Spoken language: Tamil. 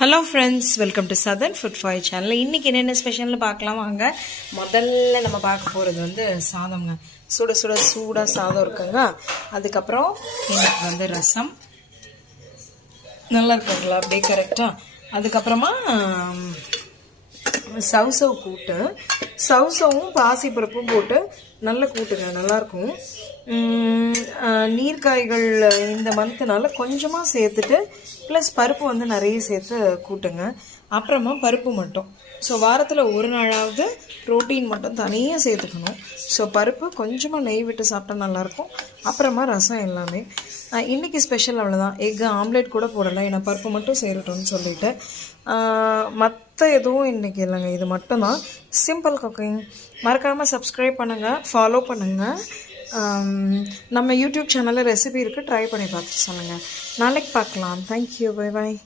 Hello friends, welcome to southern food ஃபாய் சேனல். இன்றைக்கி என்னென்ன ஸ்பெஷல்னு பார்க்கலாம் வாங்க. முதல்ல நம்ம பார்க்க போகிறது வந்து சாதம்ங்க. சூடாக சாதம் இருக்குங்க. அதுக்கப்புறம் எனக்கு வந்து ரசம் நல்லா இருக்குங்களா அப்படியே கரெக்டாக. அதுக்கப்புறமா சவுசவு கூட்டு, சவுசவும் பாசிப்பருப்பும் போட்டு நல்ல கூட்டுங்க, நல்லாயிருக்கும். நீர்க்காய்கள் இந்த மந்த்துனால கொஞ்சமாக சேர்த்துட்டு ப்ளஸ் பருப்பு வந்து நிறைய சேர்த்து கூட்டுங்க. அப்புறமா பருப்பு மட்டும். ஸோ வாரத்தில் ஒரு நாளாவது ப்ரோட்டீன் மட்டும் தனியாக சேர்த்துக்கணும். ஸோ பருப்பு கொஞ்சமாக நெய் விட்டு சாப்பிட்டா நல்லாயிருக்கும். அப்புறமா ரசம் எல்லாமே. இன்றைக்கி ஸ்பெஷல் அவ்வளோதான். எக்கு ஆம்லேட் கூட போடலை, ஏன்னா பருப்பு மட்டும் சேரட்டும்னு சொல்லிவிட்டு. மற்ற எதுவும் இன்றைக்கி இல்லைங்க, இது மட்டும்தான். Simple cooking. மறக்காமல் சப்ஸ்கிரைப் பண்ணுங்கள், ஃபாலோ பண்ணுங்கள். நம்ம யூடியூப் சேனலில் ரெசிபி இருக்குது, ட்ரை பண்ணி பார்த்துட்டு சொல்லுங்கள். நாளைக்கு பார்க்கலாம். Thank you, bye bye.